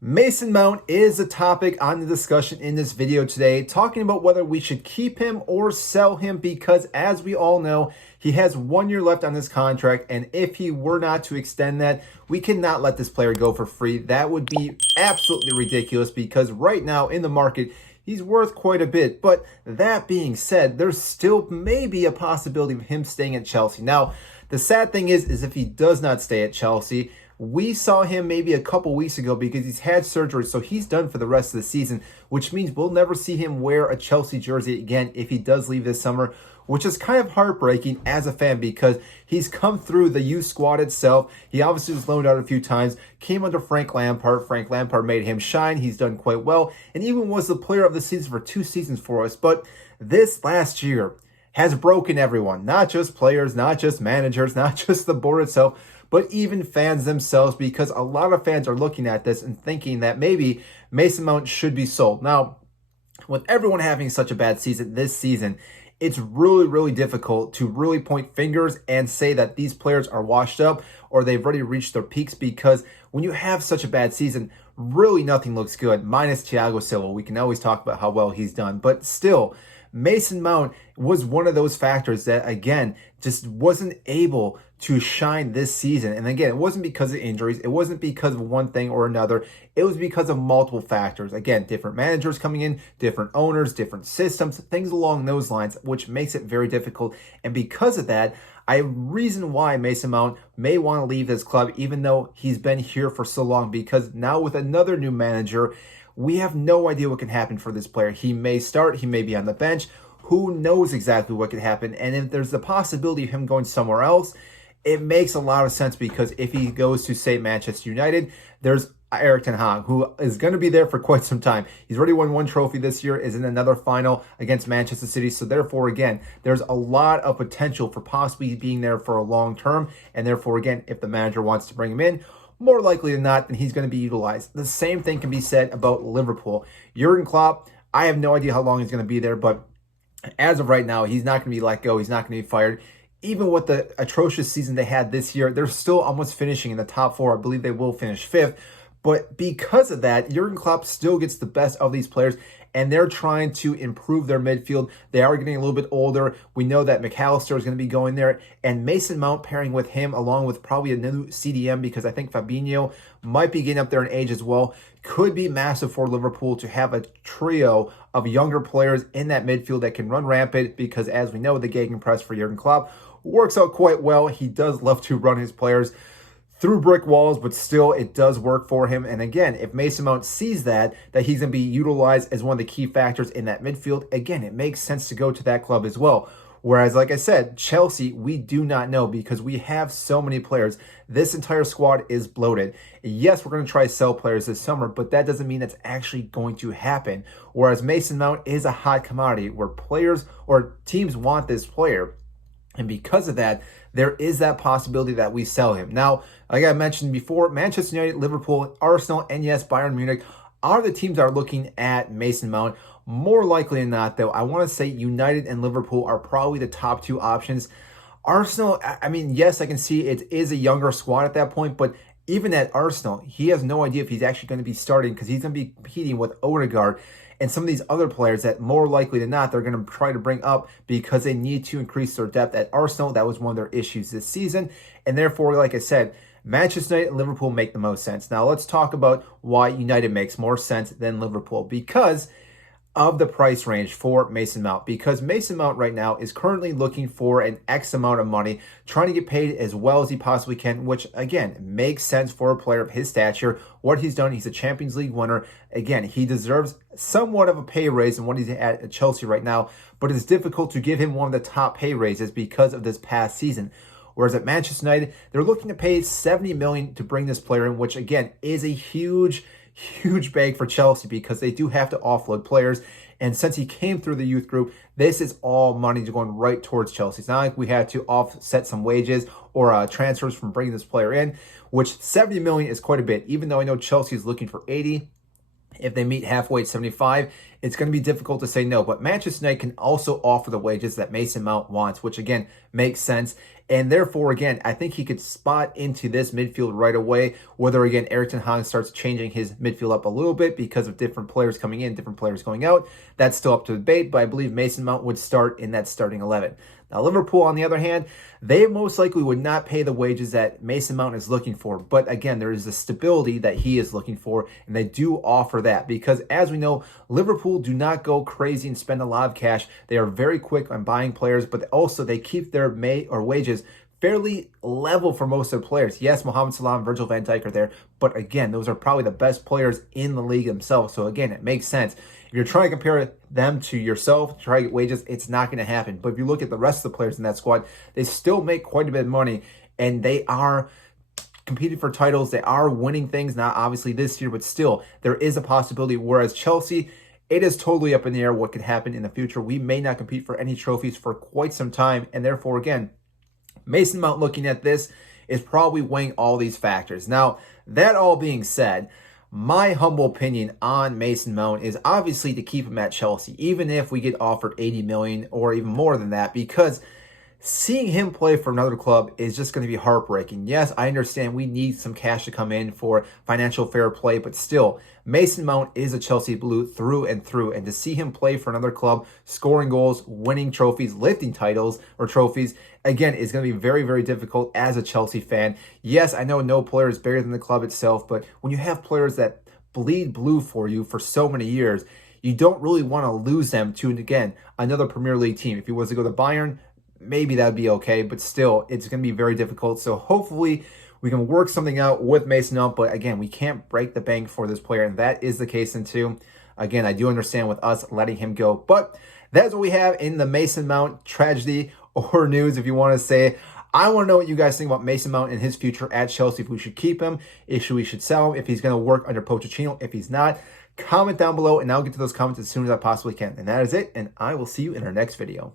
Mason Mount is the topic on the discussion in this video today, talking about whether we should keep him or sell him because, as we all know, he has 1 year left on this contract, and if he were not to extend that, we cannot let this player go for free. That would be absolutely ridiculous because right now in the market, he's worth quite a bit. But that being said, there's still maybe a possibility of him staying at Chelsea. Now, the sad thing is if he does not stay at Chelsea, we saw him maybe a couple weeks ago because he's had surgery, so he's done for the rest of the season, which means we'll never see him wear a Chelsea jersey again if he does leave this summer, which is kind of heartbreaking as a fan because he's come through the youth squad itself. He obviously was loaned out a few times, came under Frank Lampard. Frank Lampard made him shine. He's done quite well, and even was the player of the season for 2 seasons for us. But this last year has broken everyone, not just players, not just managers, not just the board itself, but even fans themselves, because a lot of fans are looking at this and thinking that maybe Mason Mount should be sold. Now, with everyone having such a bad season this season, it's really difficult to really point fingers and say that these players are washed up or they've already reached their peaks, because when you have such a bad season, really nothing looks good, minus Thiago Silva. We can always talk about how well he's done, but still, Mason Mount was one of those factors that, again, just wasn't able to shine this season. And again, it wasn't because of injuries. It wasn't because of one thing or another. It was because of multiple factors. Again, different managers coming in, different owners, different systems, things along those lines, which makes it very difficult. And because of that, reason why Mason Mount may want to leave this club, even though he's been here for so long, because now with another new manager, we have no idea what can happen for this player. He may start, he may be on the bench. Who knows exactly what could happen? And if there's the possibility of him going somewhere else, it makes a lot of sense, because if he goes to, say, Manchester United, there's Erik ten Hag, who is going to be there for quite some time. He's already won 1 trophy this year, is in another final against Manchester City. So therefore, again, there's a lot of potential for possibly being there for a long term. And therefore, again, if the manager wants to bring him in, more likely than not, then he's going to be utilized. The same thing can be said about Liverpool. Jurgen Klopp, I have no idea how long he's going to be there, but as of right now, he's not going to be let go. He's not going to be fired. Even with the atrocious season they had this year, they're still almost finishing in the top 4. I believe they will finish 5th. But because of that, Jurgen Klopp still gets the best of these players, and they're trying to improve their midfield. They are getting a little bit older. We know that McAllister is going to be going there, and Mason Mount pairing with him, along with probably a new CDM, because I think Fabinho might be getting up there in age as well, could be massive for Liverpool to have a trio of younger players in that midfield that can run rampant, because as we know, the gegenpress for Jurgen Klopp works out quite well. He does love to run his players through brick walls, but still it does work for him. And again, if Mason Mount sees that he's going to be utilized as one of the key factors in that midfield, again, it makes sense to go to that club as well. Whereas, like I said, Chelsea, we do not know, because we have so many players. This entire squad is bloated. Yes, we're going to try to sell players this summer, but that doesn't mean that's actually going to happen. Whereas Mason Mount is a hot commodity where players or teams want this player. And because of that, there is that possibility that we sell him. Now, like I mentioned before, Manchester United, Liverpool, Arsenal, and yes, Bayern Munich are the teams that are looking at Mason Mount. More likely than not, though, I want to say United and Liverpool are probably the top 2 options. Arsenal, I mean, yes, I can see it is a younger squad at that point, but even at Arsenal, he has no idea if he's actually going to be starting, because he's going to be competing with Odegaard and some of these other players that more likely than not they're going to try to bring up because they need to increase their depth at Arsenal. That was one of their issues this season. And therefore, like I said, Manchester United and Liverpool make the most sense. Now let's talk about why United makes more sense than Liverpool, because of the price range for Mason Mount. Because Mason Mount right now is currently looking for an X amount of money, trying to get paid as well as he possibly can, which again makes sense for a player of his stature. What he's done, he's a Champions League winner. Again, he deserves somewhat of a pay raise than what he's at Chelsea right now, but it's difficult to give him one of the top pay raises because of this past season. Whereas at Manchester United, they're looking to pay $70 million to bring this player in, which again is a huge bag for Chelsea, because they do have to offload players. And since he came through the youth group, this is all money going right towards Chelsea. It's not like we had to offset some wages or transfers from bringing this player in, which $70 million is quite a bit. Even though I know Chelsea is looking for 80, if they meet halfway at 75, it's going to be difficult to say no. But Manchester United can also offer the wages that Mason Mount wants, which again makes sense. And therefore, again, I think he could spot into this midfield right away. Whether, again, Erik ten Hag starts changing his midfield up a little bit because of different players coming in, different players going out, that's still up to debate, but I believe Mason Mount would start in that starting 11. Now, Liverpool, on the other hand, they most likely would not pay the wages that Mason Mount is looking for. But again, there is the stability that he is looking for, and they do offer that because, as we know, Liverpool do not go crazy and spend a lot of cash. They are very quick on buying players, but also they keep their wages fairly level for most of the players. Yes, Mohamed Salah and Virgil van Dijk are there, but again, those are probably the best players in the league themselves. So again, it makes sense. If you're trying to compare them to yourself, try to get wages, it's not going to happen. But if you look at the rest of the players in that squad, they still make quite a bit of money, and they are competing for titles. They are winning things, not obviously this year, but still, there is a possibility. Whereas Chelsea, it is totally up in the air what could happen in the future. We may not compete for any trophies for quite some time, and therefore, again, Mason Mount, looking at this, is probably weighing all these factors. Now, that all being said, my humble opinion on Mason Mount is obviously to keep him at Chelsea, even if we get offered 80 million or even more than that, because seeing him play for another club is just going to be heartbreaking. Yes, I understand we need some cash to come in for financial fair play, but still, Mason Mount is a Chelsea Blue through and through, and to see him play for another club, scoring goals, winning trophies, lifting titles or trophies, again, is going to be very, very difficult as a Chelsea fan. Yes, I know no player is bigger than the club itself, but when you have players that bleed blue for you for so many years, you don't really want to lose them to, again, another Premier League team. If he was to go to Bayern, maybe that'd be okay, but still, it's going to be very difficult. So hopefully we can work something out with Mason Mount, but again, we can't break the bank for this player, and that is the case in two. Again, I do understand with us letting him go, but that's what we have in the Mason Mount tragedy or news, if you want to say. I want to know what you guys think about Mason Mount and his future at Chelsea, if we should keep him, if we should sell him, if he's going to work under Pochettino, if he's not. Comment down below, and I'll get to those comments as soon as I possibly can. And that is it, and I will see you in our next video.